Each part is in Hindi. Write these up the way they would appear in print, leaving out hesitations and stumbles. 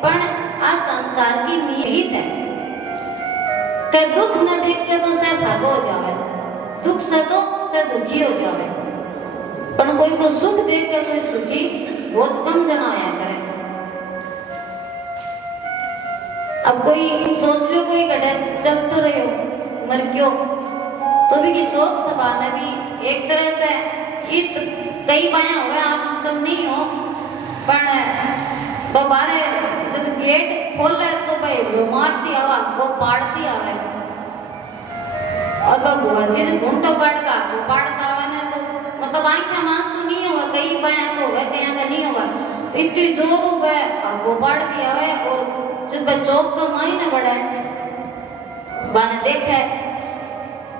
पण आ संसार की नीत है के दुख न देख के तो से साधो हो जावे, दुख से तो से दुखी हो जावे, पण कोई को सुख देख के तो सुखी बहुत कम जना होया करे। अब कोई सोच लो कोई गड्ढा चल तो रहे हो मर गयो तो भी की शोक सभा ने भी एक तरह से इत कई बाया हुए आप सब नहीं हो, पण बारे जब गेट खोले तो भाई वो मारती आवा वो पाड़ती आवे, और बुआ जी जो घंटो पड़गा वो पाड़ता आवे ना तो मतलब आंखें मांसू नहीं होगा, कई बाया को होगा कई का नहीं होगा, इतनी जोर होगा वो पाड़ती आवे। और जब चौक का मायने बढ़े बाने देखे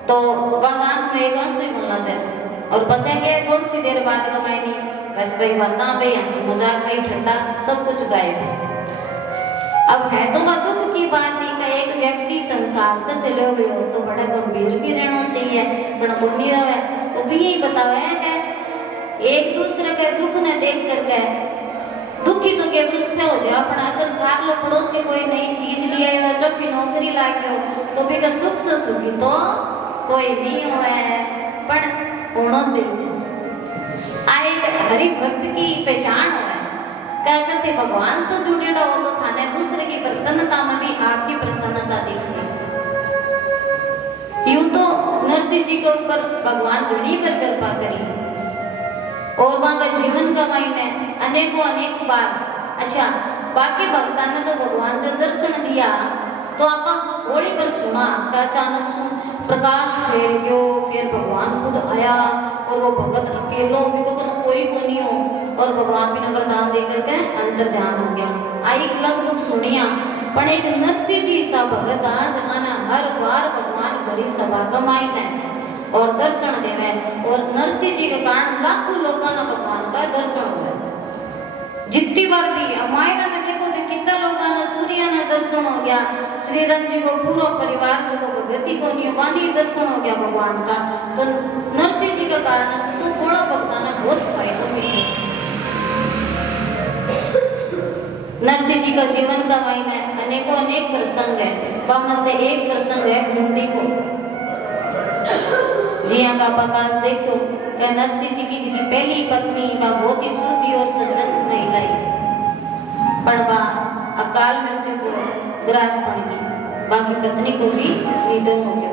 तो बागान में एक आंसू ही मिलना दे और बचा के थोड़ी सी देर बाद कमाई नहीं बस भाई वरना भाई हंसी मजाक भाई ठंडा सब कुछ गायब। अब है तो वह दुख की बात ही का एक व्यक्ति संसार से चले हुए हो तो बड़ा गंभीर भी रहना चाहिए, बड़ा गंभीर है तो भी यही बतावा है कि एक दूसरे के दुख न देख करके दुखी तो केवल से हो जाए, पर अगर सार लो पड़ोसी कोई नई चीज लिया हो जब भी नौकरी लागे हो तो भी का सुख से सुखी तो कोई नहीं हो है, पर होना चाहिए। आए हरि भक्त की पहचान हो क्या करते भगवान से जुड़ेड़ा हो तो थाने दूसरे की प्रसन्नता में भी आपकी प्रसन्नता दिख सी। यूं तो नरसिंह जी के ऊपर भगवान घनी कर कृपा करी और वहां का जीवन का मायने अनेकों अनेक बार। अच्छा बाकी भक्ता ने तो भगवान से दर्शन दिया तो आप होली पर सुना का अचानक सुन प्रकाश फैल गयो, फिर भगवान खुद आया और वो भगत अकेलो भी को कोई को नहीं हो और भगवान भी वरदान देकर के अंतर ध्यान हो गया। आई लगभग सुनिया पर एक नरसिंह जी सा भगत आज आना हर बार भगवान भरी सभा कमाई ने और दर्शन देवे और नरसिंह जी के कारण लाखों लोगों ने भगवान का दर्शन हुआ। जितनी बार भी हमारे में देखो तो कितना लोगों ने सूर्य ने दर्शन हो गया, श्री राम जी को पूरा परिवार जो भगवती को नियमानी दर्शन हो गया भगवान का, तो नरसिंह जी के कारण से तो बड़ा भक्ता ने बहुत फायदा मिला। नरसिंह जी का जीवन का मायने अनेकों अनेक प्रसंग है, वहां से एक प्रसंग है हुंडी को। जी हाँ का प्रकाश देखो क्या नरसिंह जी की पहली पत्नी वह बहुत ही शुद्धि और सज्जन महिला पर वह अकाल मृत्यु को ग्रास पड़ गई, बाकी पत्नी को भी निधन हो गया।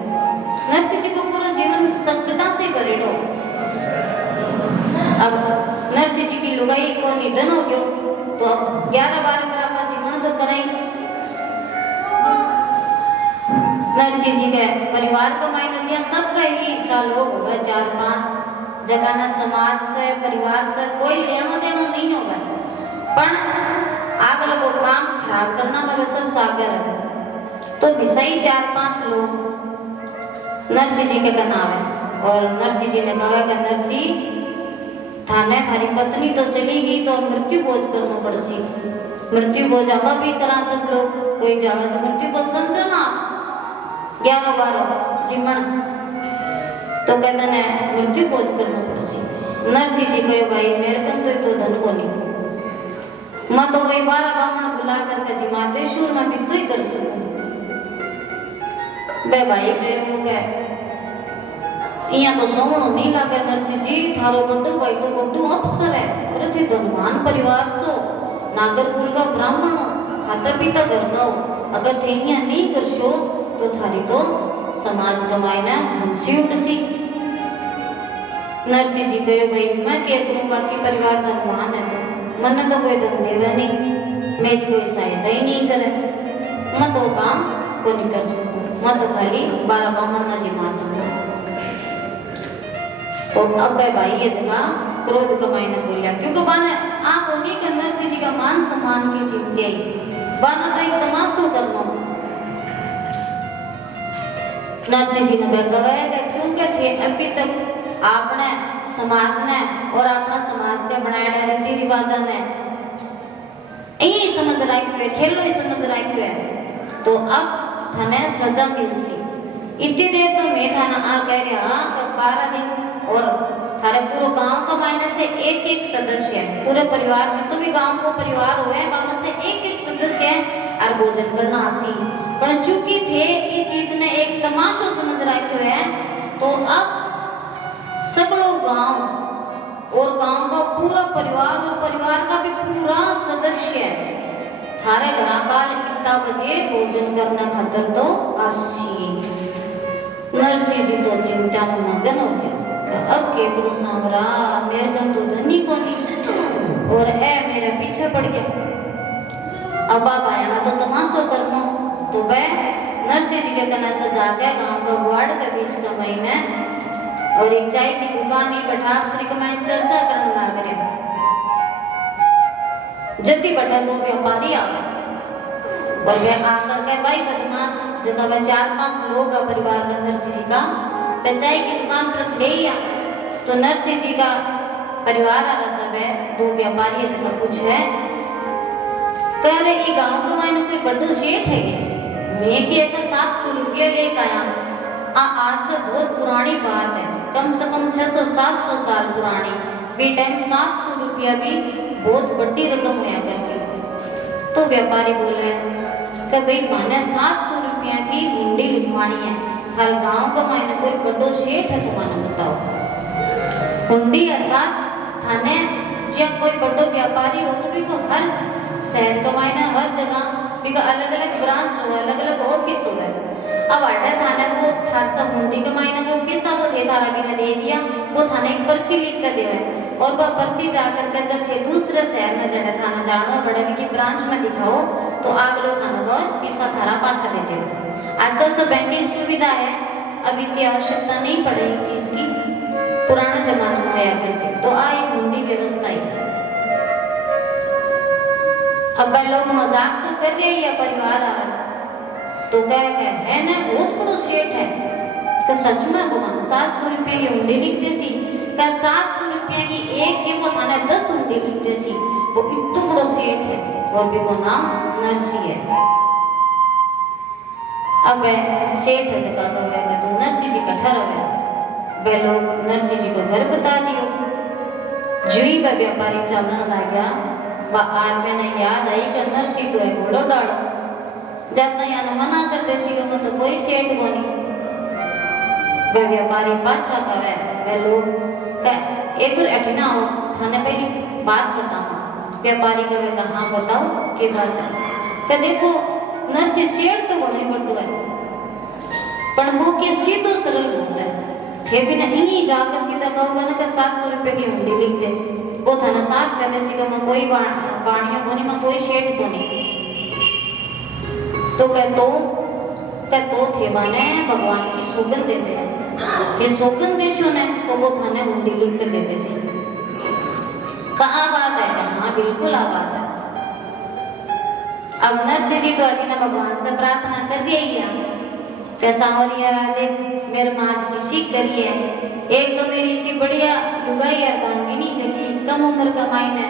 नरसिंह जी को पूरा जीवन संकटा से भरेड़ो। अब नरसिंह जी की लुगाई को निधन हो गयो तो अब 11-12 करापा जीवन तो कराई। नरसिंह जी के परिवार को मायने जिया सबका ही हिस्सा लोग होगा 4-5 जगह समाज से परिवार से कोई लेनो देनो नहीं होगा, पर आग लगो काम खराब करना में सब सागर है तो विषय 4-5 लोग नरसिंह जी के कनावे और नरसिंह जी ने कहा कि नरसिंह थाने थारी पत्नी तो चली गई तो मृत्यु भोज करना पड़सी, मृत्यु भोज अब भी करा सब लोग कोई जावे तो मृत्यु को समझो ना 11-12 जीवन तो कहते ने मृत्यु भोज करना पड़सी। नरसिंह जी कहो भाई मेरे कन तो धन को नहीं मैं तो कोई 12 बामण बुला करके जी मातेश्वर में भी तो ही कर सकूं बे भाई कहो के इया तो सोवणो नहीं लागे नरसिंह जी थारो बड्डो भाई तो बड्डो अफसर है अरे थे धनवान परिवार सो नागर कुल का ब्राह्मण हो खाता पीता घर का हो अगर थे इया नहीं करशो तो थारी तो समाज का मायना हंसी उठसी। नरसिंह जी कहो भाई मैं क्या करूं बाकी परिवार धनवान है तो मन तो कोई धन देवे नहीं, मेरी कोई सहायता ही नहीं करे, मैं तो काम को नहीं कर सकूं, मैं तो खाली 12 बामण ना जिमा सकूं। तो अब भाई ये जगह क्रोध कमाई ने बोलिया क्योंकि बाने आप उन्हीं के नरसिंह जी का मान सम्मान की चिंता है, बाना तो एक तमाशा करना। नरसिंह जी ने कहा है क्योंकि थे अभी तक आपने समाज ने और अपना समाज के बनाए रीति रिवाजा ने यही समझ रखे खेलो ही समझ रखे तो अब थाने सजा मिलसी। इतनी देर तो मैं थाना आ कह रहा 12 दिन और थारे पूरे गांव का मायने से एक सदस्य पूरे परिवार जितने भी गांव को परिवार हुए वहां से एक सदस्य भोजन करना आसी, पर चूंकि थे ये चीज ने एक तमाशो समझ रखो है, तो अब सगलो गांव और गांव का पूरा परिवार और परिवार का भी पूरा सदस्य थारे घरा काल इतना बजे भोजन करना खातर तो आसी। नरसिंह जी तो चिंता में मगन हो गया, अब के गुरु सांवरा मेरे दन तो धनी को नहीं और ए मेरे पीछे पड़ गया। अब बाबा यहाँ तो तमाशो करना, तो वह नरसिंह जी के कन्या सजा के गांव का वार्ड के बीच का महीने और एक चाय की दुकान ही बैठा श्री कमाई चर्चा करने लग रहे। जल्दी बैठा दो व्यापारी आ गए और वह आकर के भाई बदमाश जगह वह 4-5 लोग का परिवार का नरसिंह जी का चाय की दुकान पर ले आया। तो नरसिंह जी का परिवार वाला सब है, दो व्यापारी जगह कुछ है कह रहे ये गांव के मायने कोई बड़ो सेठ है मैं के 700 रुपया लेकर आया। आज से बहुत पुरानी बात है, कम से कम 600-700 साल पुरानी। वे टाइम 700 रुपया भी बहुत बड़ी रकम होया करती। तो व्यापारी बोले कि भाई माने 700 रुपया की हुंडी लिखवानी है, हर गांव का मायने कोई बड़ो सेठ है, तुम्हारा बताओ। हुंडी अर्थात थाने जब कोई बड़ो व्यापारी हो तो भी को हर शहर का मायने हर जगह भी अलग अलग ब्रांच हो, अलग अलग ऑफिस हो गए। अब आटा थाने वो थारसा हुंडी के मायने वो पैसा तो थे थारा भी ने दे दिया, वो थाने एक पर्ची लिख कर देवे और वह पर्ची जाकर के जब थे दूसरे शहर में जड़े थाना जानो बड़े की ब्रांच में दिखाओ तो आगलो थाना वो पैसा थारा पाछा दे देवे। आजकल सब बैंकिंग सुविधा है, अब इतनी आवश्यकता नहीं पड़े इस चीज की, पुराने जमाने में आया करती। तो आ एक हुंडी व्यवस्था है। अब लोग मजाक तो कर रहे हैं या परिवार आ रहा तो क्या है ना बहुत बड़ो सेठ है कि सच में भगवान 700 रुपया की हुंडी लिखते सी का 700 रुपया की एक के वो थाने 10 हुंडी लिखते सी, वो इतना बड़ो सेठ है और भी को नाम नरसिंह है। अब सेठ है जगह का हुआ तो नरसिंह जी का ठहर हुआ, वे लोग नरसिंह जी को घर बता दियो। जुई वह व्यापारी चलने लगा, वह आदमी ने याद आई कि नरसिंह तो है घोड़ो डालो जाता यान मना कर देसी को तो कोई सेठ को नहीं। वह व्यापारी पाछा का वह लोग एक बार अठना हो थाने पहली बात बताओ। व्यापारी का वह हाँ बताओ के बात है कि देखो नरसिंह सेठ तो बड़ो बड़ो है पर वो के सीधो सरल होता है थे भी ना इन्हीं जाकर सीधा कहोगे ना कि 700 रुपये की हुंडी लिख दे, वो थाने साफ कह दे सी मैं कोई बाणियों को नहीं, मैं कोई सेठ को नहीं। तो कहतो थे माने भगवान की सौगंध देते हैं कि सौगंध देशों ने तो वो थाने हुंडी लिख कर देते सी। कहाँ बात है? हाँ बिल्कुल आ बात है। अब नरसिंह जी तो ने भगवान से प्रार्थना कर रही है कैसा हो रही है, देख मेरे माज की सीख करी है, एक तो मेरी इतनी बढ़िया लुगाई है दानगिनी जगी कम उम्र का मायने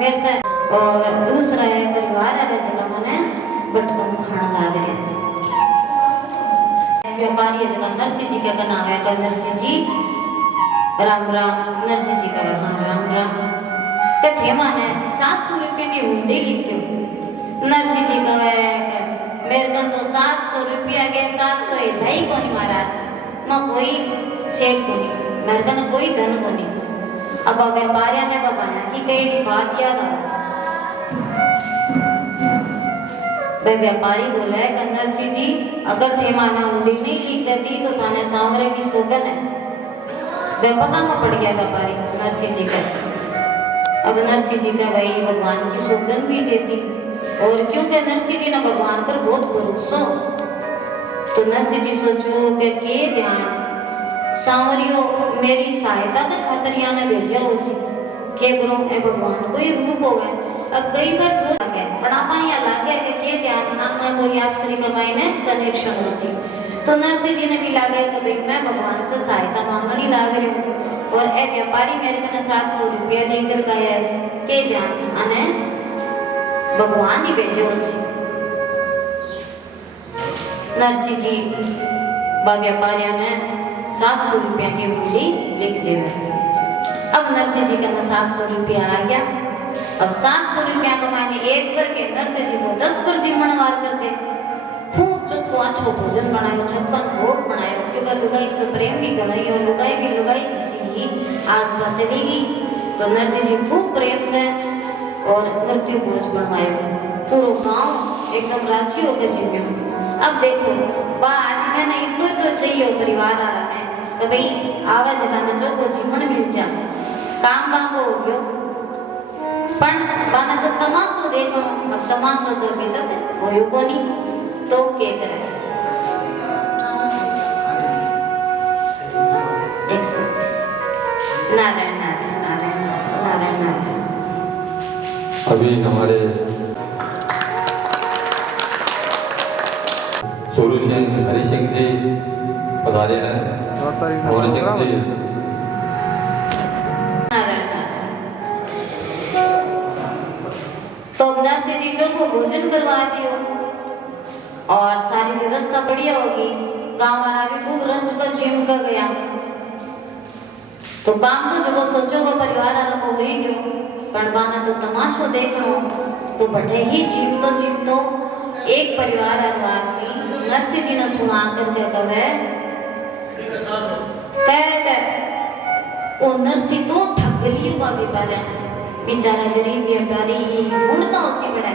मेरे से, और दूसरा है परिवार वाले जगह मने बटकम खाना लाग रहे। व्यापारी जगह नरसिंह जी का नाम है का नरसिंह जी राम राम। नरसिंह जी का हाँ राम राम कथे माने 700 रुपये की हुंडी लिख दो। नरसिंह जी का मेरे को तो 700 रुपया के 700 ही को नहीं महाराज, मैं कोई सेठ को नहीं, मेरे को कोई धन को नहीं। अब व्यापारी ने बताया कि कई बात याद आ, वह व्यापारी बोला है कि नरसिंह जी अगर थे माना हुंडी नहीं लिख लेती तो थाने सांवरे की सौगंध है। वह पगा में पड़ गया व्यापारी नरसिंह जी का। अब नरसिंह जी का भाई भगवान की सौगंध भी देती, और क्योंकि नरसिंह जी ने भगवान पर बहुत भरोसा, तो नरसिंह जी सोचो कि के ध्यान सांवरियो मेरी सहायता के खातिर यहाँ ने भेजा उसी के बरो ए भगवान कोई रूप होवे। अब कई बार तो लगे बड़ा पानी लगे कि के ध्यान नाम में कोई आप श्री कमाई ने कनेक्शन होसी, तो नरसिंह जी ने भी लगे कि भाई मैं भगवान से सहायता मांगनी लाग रही हूँ और ए व्यापारी मेरे को 700 रुपया लेकर गया के ध्यान आने भगवान ही भेजे उसी। नरसिंह जी व्यापारी ने 700 रुपया की हुंडी लिख दे। अब नरसिंह जी का 700 रुपया आ गया। अब 700 रुपया कमाने एक करके नरसिंह जी को 10 पर जिम्मन वार करते खूब चोखो अच्छो भोजन बनायो, 56 भोग बनायो, क्योंकि लुगाई से प्रेम भी बनाई और लुगाई भी लुगाई जैसी ही आज बात चलेगी। तो नरसिंह जी खूब प्रेम से और मृत्यु भोज बनवायो, पूरा गांव एकदम राजी होकर जीव्यो। अब देखो बात में नहीं तो चाहिए परिवार आ रहा है कि भाई आवा जगह न चोखो जीवन मिल जा, काम बांगो हो गयो, पण बाना तो तमाशो देखो। अब तमाशो तो अभी तक होयो को नहीं, तो के करे नारायण नारायण नारायण नारायण नारायण। अभी हमारे सोलू सिंह हरि सिंह जी पधारे हैं। मोहन सिंह जी तो नरसिंह जी जो को भोजन करवा दियो और सारी व्यवस्था बढ़िया होगी। गांव वाला भी खूब रंज का जीव का गया, तो काम तो जो सोचो वो परिवार वालों को हुई गयो, पण बाना तो तमाशो देखनो। तो बढ़े ही जीव तो एक परिवार वाला आदमी नरसिंह जी ने सुना करके कहे ओ नरसिंह तो ठग लियो बाबी पाले बेचारा गरीब व्यापारी ढूंढता उसी बड़ा।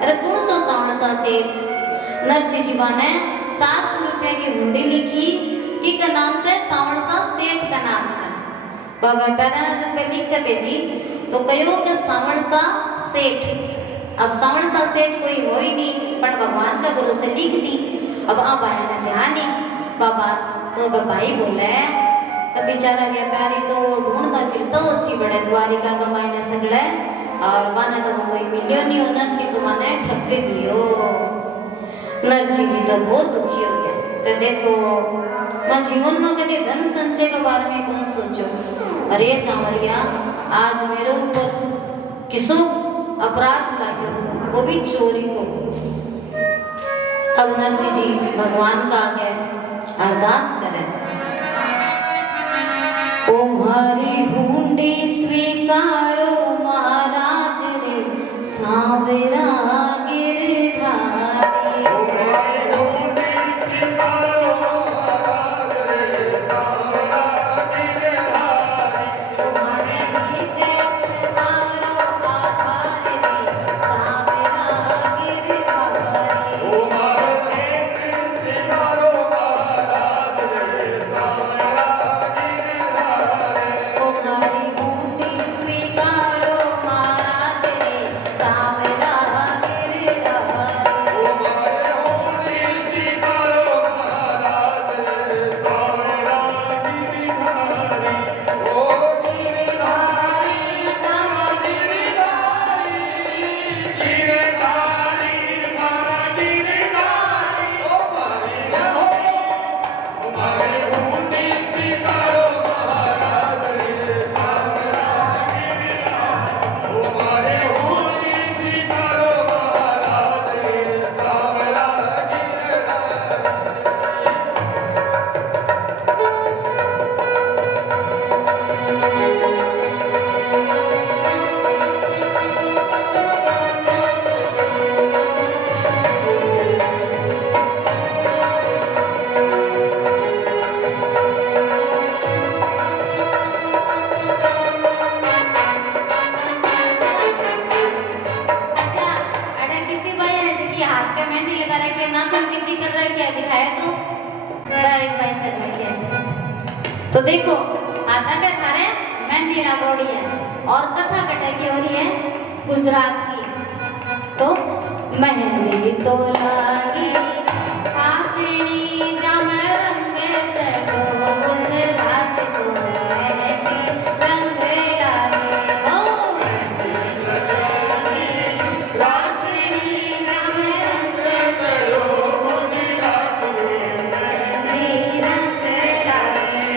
अरे कौन सो सामसा से नरसिंह जी ने 700 रुपए की हुंडी लिखी कि का नाम से सावणसा सेठ का नाम से बाबा पहला जब पे लिख कर भेजी तो कहो कि सावणसा सेठ। अब सावणसा सेठ कोई हो ही नहीं, पर भगवान का भरोसे लिख दी। अब आप आया ना ध्यान नहीं बाबा, तो भाई बोले तो बेचारा व्यापारी तो ढूंढता फिरता उसी बड़े द्वारिका कमाई ने सगड़े और माने तो कोई मिलियो नहीं हो। नरसिंह तो माने ठग दियो। नरसिंह जी तो बहुत दुखी हो गया। तो देखो मैं जीवन में कभी धन संचय के बारे में कौन सोचो। अरे सांवरिया आज मेरे ऊपर किसो अपराध लाग्यो, वो भी चोरी को। अब नरसिंह जी भगवान का आगे अरदास करें, ओ हरि हुंडी स्वीकारो महाराज रे सांवरा गिरधारी। ओ हरि हुंडी स्वीकारो महाराज रे सांवरा गिरधारी। तुम्हारे हिते छुपारो आधार रे सांवरा गिरधारी। ओ हरि हुंडी स्वीकारो महाराज रे सांवरा गिरधारी। ओ हरि हुंडी स्वीकारो महाराज रे सांवरा गिरधारी। ओ हरि हुंडी स्वीकारो महाराज रे सांवरा गिरधारी। ओ गिरधारी सम गिरधारी, गिरधारी सम गिरधारी। ओ हरि हो हरि हुंडी स्वीकारो महाराज रे सांवरा गिरधारी। ओ हरि हुंडी स्वीकारो महाराज रे सांवरा अच्छा अरे कितनी भाई है जी हाथ पे मेहंदी लगा रखी है, नाक में कितनी कर रखी है, दिखाया तो भाई भाई कर रखी है। तो देखो आता का थारे मेहंदी लगोड़ी है और कथा कटा की हो रही है गुजरात की। तो मेहंदी तो लागी आचनी जाम रंग चढ़ो गुजरात को मेहंदी रंग लागे हो। राचनी जाम रंग चढ़ो गुजरात को मेहंदी रंग लागे।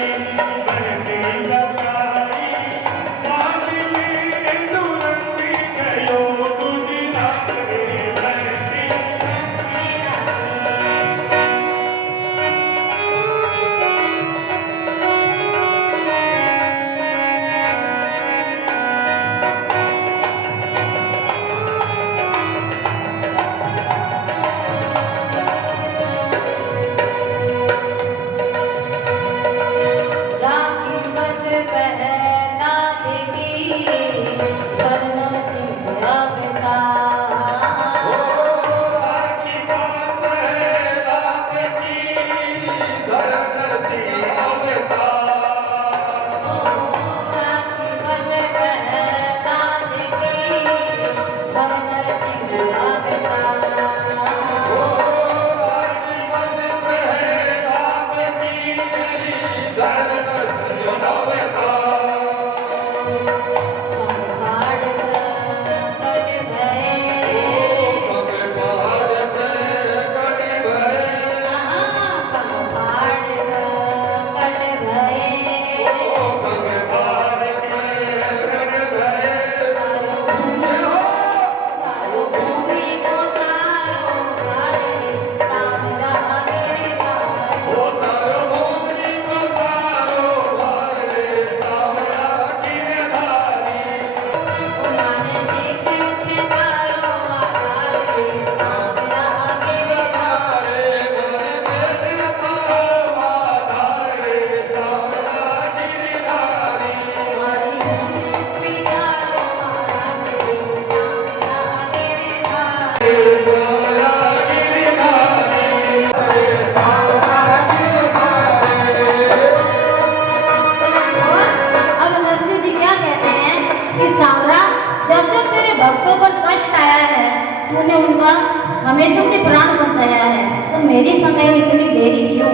हमेशा से प्राण बचाया है, तो मेरी समय इतनी देरी क्यों?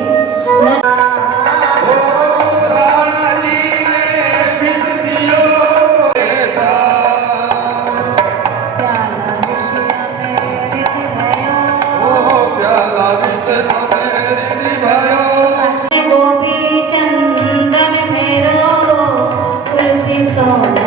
गोपी चंदन मेरो तुलसी सोन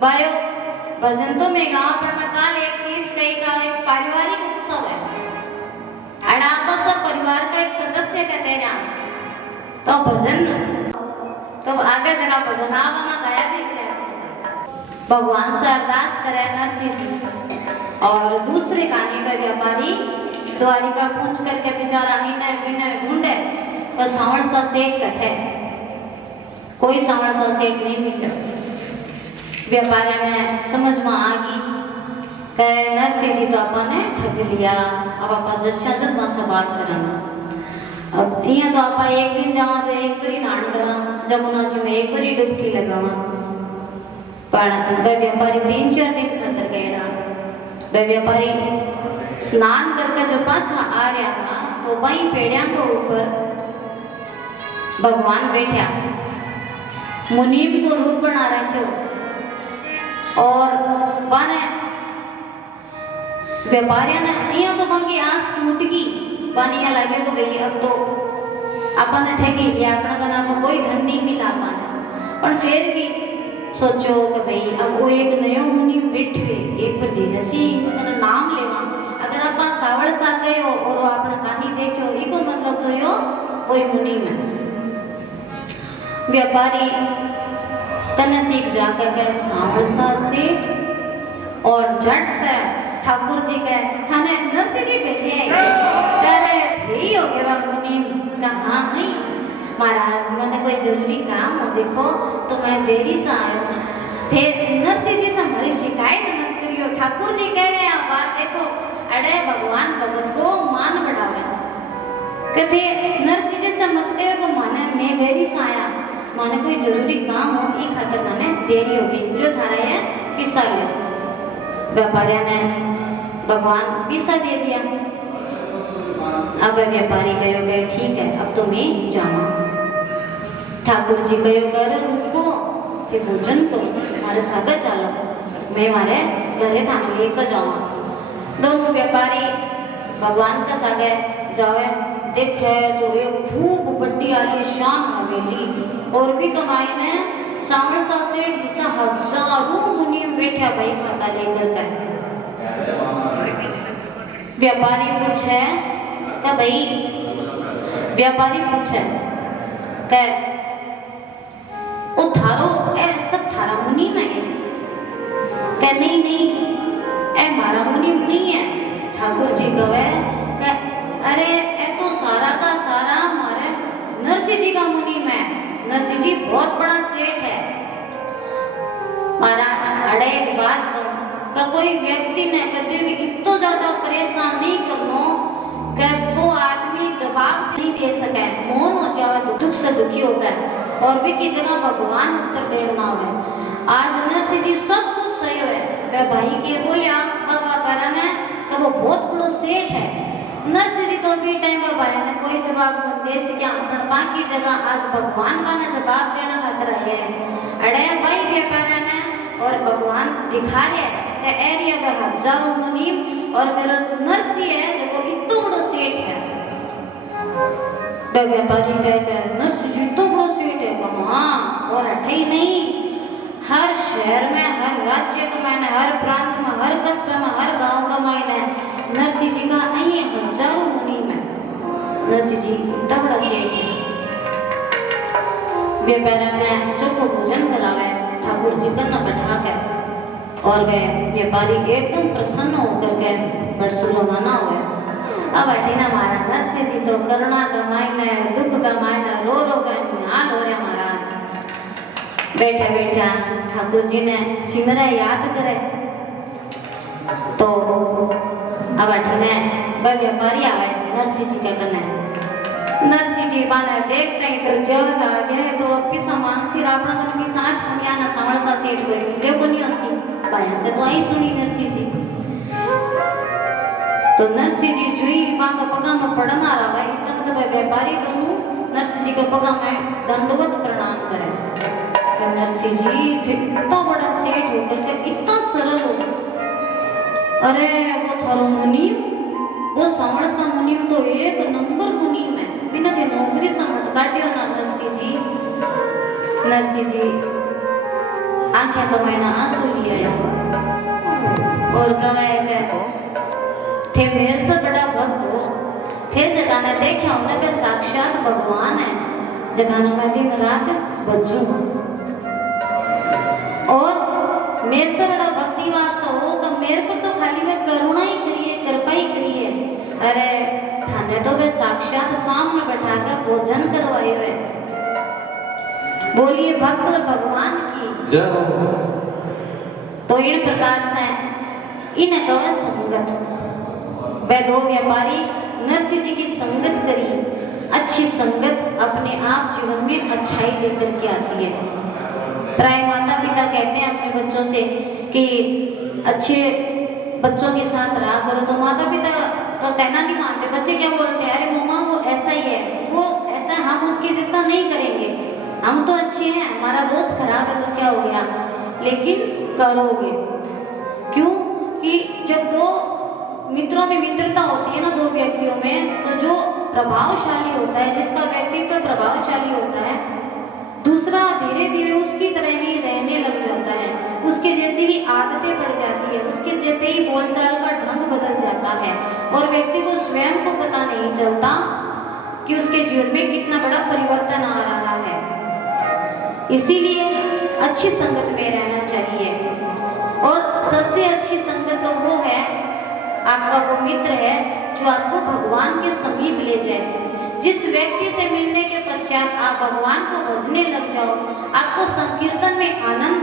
भाइयों, भजन तो मैं गाँव पर मैं काल एक चीज कही का एक पारिवारिक उत्सव है और आप सब परिवार का एक सदस्य कहते हैं तो भजन तो आगे जगह भजन आप हमारा गाया भी करे भगवान से अरदास करे नरसिंह जी। और दूसरे कहानी का व्यापारी द्वारिका पहुंच करके बेचारा इन्हें विनय ढूंढे और सावण सा सेठ कटे, कोई सावण सा सेठ नहीं मिले। व्यापारी ने समझ में आ गई कि नरसिंह जी तो अपन ने ठग लिया, अब आप जस्या जद से बात कराना। अब यहाँ तो आप एक दिन जावा से एक बारी नान करा, जमुना जी में एक बारी डुबकी लगावा, पर वह व्यापारी 3-4 दिन खातर गया। वह व्यापारी स्नान करके जो पाछा आ रहा था तो वही पेड़िया के ऊपर भगवान बैठा, मुनीम को रूप बना रखो और बाने व्यापारिया ने यहाँ तो बाकी आस टूट गई, बानिया लगे को भाई अब तो अपन ने ठगी लिया, अपना का नाम कोई धन नहीं मिला पाना। पर फिर भी सोचो कि भाई अब वो एक नयो मुनीम बैठे एक पर धीरे सी इनका नाम लेवा, अगर आप सावड़ सा गए हो और अपना कहानी देखो इको मतलब तो यो वही मुनीम है। व्यापारी तने सीख जाकर के सावड़ सा सेठ और झट से ठाकुर जी के थाने नरसिंह जी भेजे करे थे हो गया मुनीम कहा नहीं महाराज मैंने कोई जरूरी काम हो देखो तो मैं देरी से आयो थे। नरसिंह जी से हमारी शिकायत मत करियो, ठाकुर जी कह रहे हैं बात देखो अड़े भगवान भगत को मान बढ़ावे कहते नरसिंह जी से मत कहो को माने मैं देरी से आया, माने कोई जरूरी काम हो ई खातर माने देरी होगी लो थारा ये पिसा लियो। व्यापारी ने भगवान पिसा दे दिया। अब व्यापारी कहो गए ठीक है अब तो मैं जावा। ठाकुर जी कहो कर रुको थे भोजन करो मारे सागर चालो मैं मारे घरे थाने लेकर जावा। दोनों व्यापारी भगवान का सागर जावे देखे तो ये खूब बड़ी आलीशान हवेली और भी कमाई ने सावड़ सा सेठ जिसा हजारों मुनीम बैठा भाई खाता लेकर कर। व्यापारी पूछे का भाई व्यापारी पूछे के ओ थारो ए सब थारा मुनीम है क्या? नहीं नहीं ए मारा मुनीम नहीं है। ठाकुर जी कहे के अरे ए तो सारा का सारा हमारे नरसिंह जी का मुनीम है। नरसिंह जी बहुत बड़ा सेठ है बात कहूं का कोई व्यक्ति ने कदे भी इतना ज्यादा परेशान नहीं करनो कि वो आदमी जवाब नहीं दे सके, मौन हो जाए तो दुख से दुखी हो गए और भी की जगह भगवान उत्तर देना हो। आज नरसिंह जी सब कुछ सही है, वे भाई के बोलिया बाबा कारण है कि वो बहुत बड़ो सेठ है। नरसिंह जी तो भी टाइम भाई ने कोई जवाब नहीं दे सके, पर बाकी जगह आज भगवान का ना जवाब देना खतरा है। अड़े भाई व्यापार ने और भगवान दिखा रहे कि एरिया में हजारों मुनीम और मेरा नरसिंह है जो इतना बड़ो सेठ है। तो व्यापारी कह नरसिंह जी तो बड़ो सेठ है, हाँ और अठे ही नहीं, हर शहर में, हर राज्य का मायने, हर प्रांत में, हर कस्बे में, हर गांव का मायने नरसिंह जी का आई हजारों मुनीम है। नरसिंह जी इतना बड़ा सेठ है। व्यापारी ने चोखो भोजन करावे ठाकुर जी का न बैठा कर और वे व्यापारी एकदम प्रसन्न होकर के बरसु रवाना हुए। अब अटीना मारा नरसिंह जी तो करुणा का मायने, दुख का मायने, रो का निहाल हो रहा महाराज। बैठा बैठा ठाकुर जी ने सिमरा याद करे तो अब अटीने वह व्यापारी आवे नरसिंह जी का कने। नरसिंह जी बाने देखते ही डर जावेगा गए तो अपनी सामान सिर आपना कर भी साथ कन्या ना सावड़ सा सेठ कोई मिले कोनी ओसी बाया से तो आई सुनी नरसिंह जी। तो नरसिंह जी जुई मां का पगा में पड़ना रहा भाई तब तो व्यापारी दोनों नरसिंह जी के पगा में दंडवत प्रणाम करे कि नरसिंह जी इतना बड़ा सेठ होकर के इतना सरल हो। अरे वो थारो मुनीम, वो सावड़ सा मुनीम तो एक नंबर मुनीम है, बिना थे नौकरी से मत काटियो ना नरसिंह जी। नरसिंह जी आंखें का महीना आंसू लिए और कहे थे मेरे से बड़ा भक्त हो, थे जगाना देखा उन्हें पे साक्षात भगवान है, जगाना मैं दिन रात बचूं और मेरे से बड़ा भक्ति वास्ता हो तो मेरे पर तो खाली में करुणा ही करिए, कृपा ही करिए। अरे थाने तो वे साक्षात सामने बैठा कर भोजन करवाए हुए। बोलिए भक्त भगवान की जय हो। तो इन प्रकार से इन कवे संगत वे दो व्यापारी नरसिंह जी की संगत करी। अच्छी संगत अपने आप जीवन में अच्छाई लेकर के आती है। प्राय माता पिता कहते हैं अपने बच्चों से कि अच्छे बच्चों के साथ रहा करो, तो माता पिता तो कहना नहीं मानते। बच्चे क्या बोलते हैं, अरे मम्मा वो ऐसा ही है, वो ऐसा, हम उसके जैसा नहीं करेंगे, हम तो अच्छे हैं, हमारा दोस्त खराब है तो क्या हो गया, लेकिन करोगे क्यों कि जब दो मित्रों में मित्रता होती है ना, दो व्यक्तियों में, तो जो प्रभावशाली होता है, जिसका व्यक्तित्व प्रभावशाली होता है, दूसरा धीरे धीरे उसकी तरह ही रहने लग जाता है, उसके जैसी ही आदतें पड़ जाती है, उसके जैसे ही बोलचाल का ढंग बदल जाता है और व्यक्ति को स्वयं को पता नहीं चलता कि उसके जीवन में कितना बड़ा परिवर्तन आ रहा है। इसीलिए अच्छी संगत में रहना चाहिए और सबसे अच्छी संगत तो वो है, आपका वो मित्र है जो आपको भगवान के समीप ले जाए। जिस व्यक्ति से मिलने के पश्चात आप भगवान को भजने लग जाओ, आपको संकीर्तन में आनंद